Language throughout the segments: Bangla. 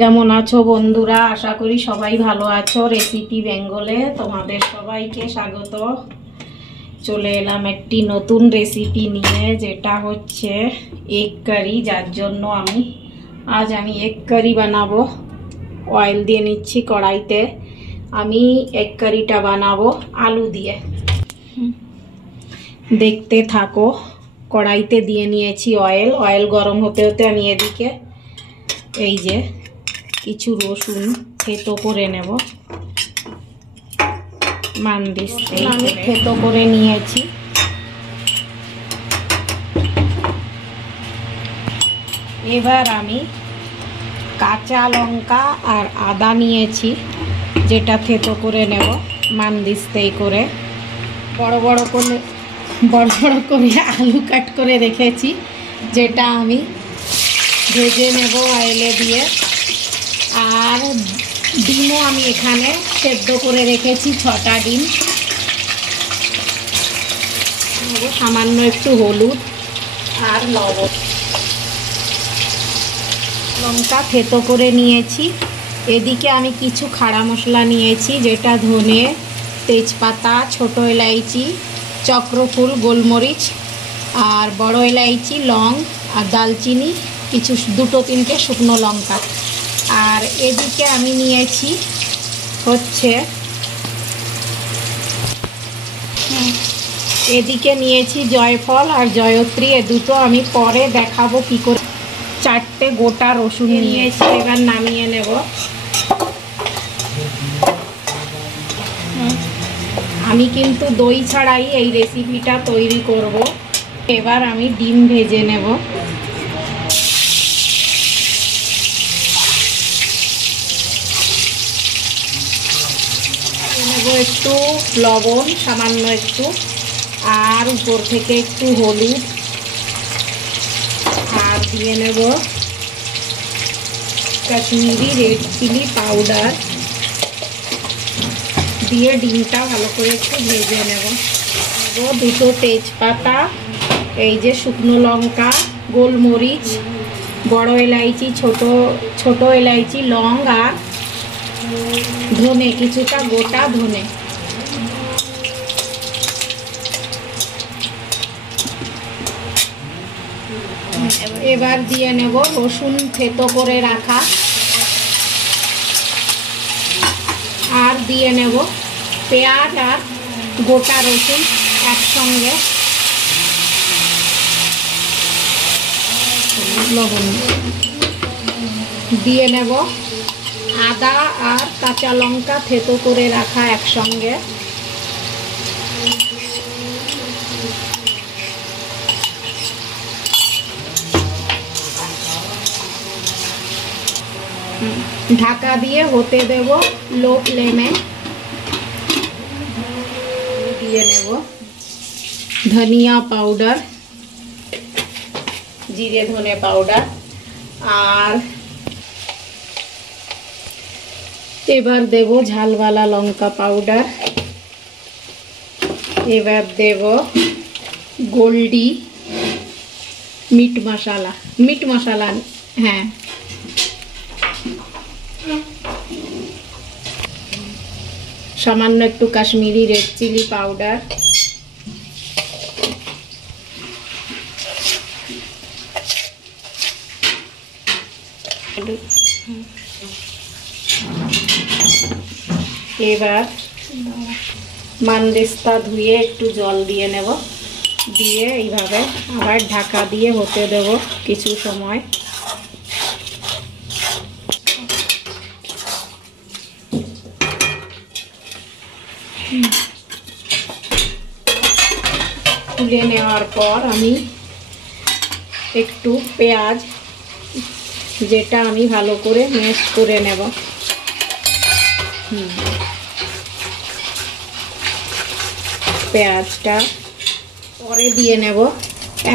কেমন আছো বন্ধুরা? আশা করি সবাই ভালো আছো। রেসিপি বেঙ্গলে তোমাদের সবাইকে স্বাগত। চলে এলাম একটি নতুন রেসিপি নিয়ে, যেটা হচ্ছে এগ কারি। যার জন্য আজ আমি এগ কারি বানাবো। অয়েল দিয়ে নিচ্ছি কড়াইতে। আমি এগ কারিটা বানাবো আলু দিয়ে। দেখতে থাকো। কড়াইতে দিয়ে নিয়েছি অয়েল। অয়েল গরম হতে হতে আমি এদিকে এই যে কিছু রসুন থেতো করে নেব। মানদিস্তে আমি থেতো করে নিয়েছি। এবার আমি কাঁচা লঙ্কা আর আদা নিয়েছি, যেটা থেতো করে নেব মানদিস্তেই করে। বড় বড় করে আলু কাট করে রেখেছি, যেটা আমি ভেজে নেব অয়েলে দিয়ে। আর ডিমও আমি এখানে সেদ্ধ করে রেখেছি, 6টা ডিম। সামান্য একটু হলুদ আর লবণ। লঙ্কা থেতো করে নিয়েছি। এদিকে আমি কিছু খাড়া মশলা নিয়েছি, যেটা ধনে, তেজপাতা, ছোট এলাইচি, চক্রফুল, গোলমরিচ আর বড় এলাইচি, লং আর দালচিনি, কিছু 2-3টে শুকনো লঙ্কা। আর এদিকে আমি নিয়েছি হচ্ছে এদিকে নিয়েছি জয়ফল আর জয়ত্রী। এ দুটো আমি পরে দেখাবো কি করে। 4টে গোটা রসুন নিয়েছি। এবার নামিয়ে নেব। আমি কিন্তু দই ছাড়াই এই রেসিপিটা তৈরি করব। এবার আমি ডিম ভেজে নেব। একটু লবণ, সামান্য একটু, আর উপর থেকে একটু হলুদ, আর দিয়ে নেব কাশ্মীরি রেড চিলি পাউডার। দিয়ে ডিমটা ভালো করে একটু ভেজে নেব। 2টো তেজপাতা, এই যে শুকনো লঙ্কা, গোলমরিচ, বড় এলাইচি, ছোট এলাইচি, লং আর ধনে, কিছুটা গোটা ধনে। এবার দিয়ে নেব রসুন থেতো করে রাখা, আর দিয়ে নেব পেঁয়াজ আর গোটা রসুন একসঙ্গে। লবণ দিয়ে নেব আদা আর কাঁচা লঙ্কা থেতো করে রাখা একসঙ্গে। ঢাকা দিয়ে হতে দেব লো ফ্লেমে। দিয়ে নেব ধনিয়া পাউডার, জিরে ধনে পাউডার, আর এবার দেব ঝালওয়ালা লঙ্কা পাউডার। এবার দেব গোল্ডি মিট মশলা, হ্যাঁ, সামান্য একটু কাশ্মীরি রেড চিলি পাউডার। এবার মানদিস্তা ধুয়ে একটু জল দিয়ে নেব। দিয়ে এইভাবে আবার ঢাকা দিয়ে হতে দেব কিছু সময়। তুলে নেওয়ার পর আমি একটু পেঁয়াজ, যেটা আমি ভালো করে ম্যাশ করে নেব। পেঁয়াজটা পরে দিয়ে নেব।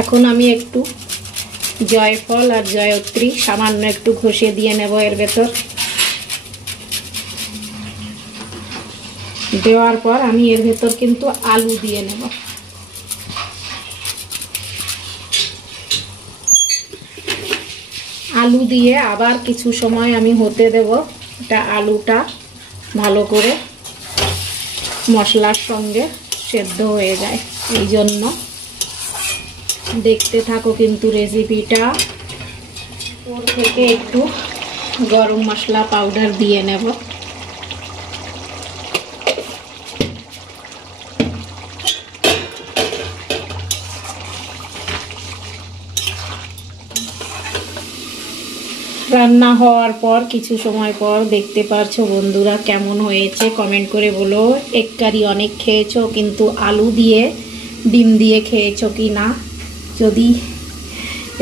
এখন আমি একটু জয়ফল আর জয়ত্রী সামান্য একটু ঘষে দিয়ে নেব এর ভেতর। দেওয়ার পর আমি এর ভেতর কিন্তু আলু দিয়ে নেব। আলু দিয়ে আবার কিছু সময় আমি হতে দেব। এটা আলুটা ভালো করে মশলার সঙ্গে সেদ্ধ হয়ে যায়, এই জন্য দেখতে থাকো কিন্তু রেসিপিটা। ওর থেকে একটু গরম মশলা পাউডার দিয়ে নেব। রান্না হওয়ার পর কিছু সময় পর দেখতে পারছো বন্ধুরা কেমন হয়েছে, কমেন্ট করে বলো। এক কারি অনেক খেয়েছো, কিন্তু আলু দিয়ে ডিম দিয়ে খেয়েছো কি না। যদি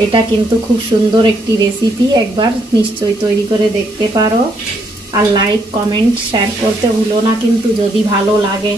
এটা কিন্তু খুব সুন্দর একটি রেসিপি, একবার নিশ্চয়ই তৈরি করে দেখতে পারো। আর লাইক কমেন্ট শেয়ার করতে ভুলো না কিন্তু যদি ভালো লাগে।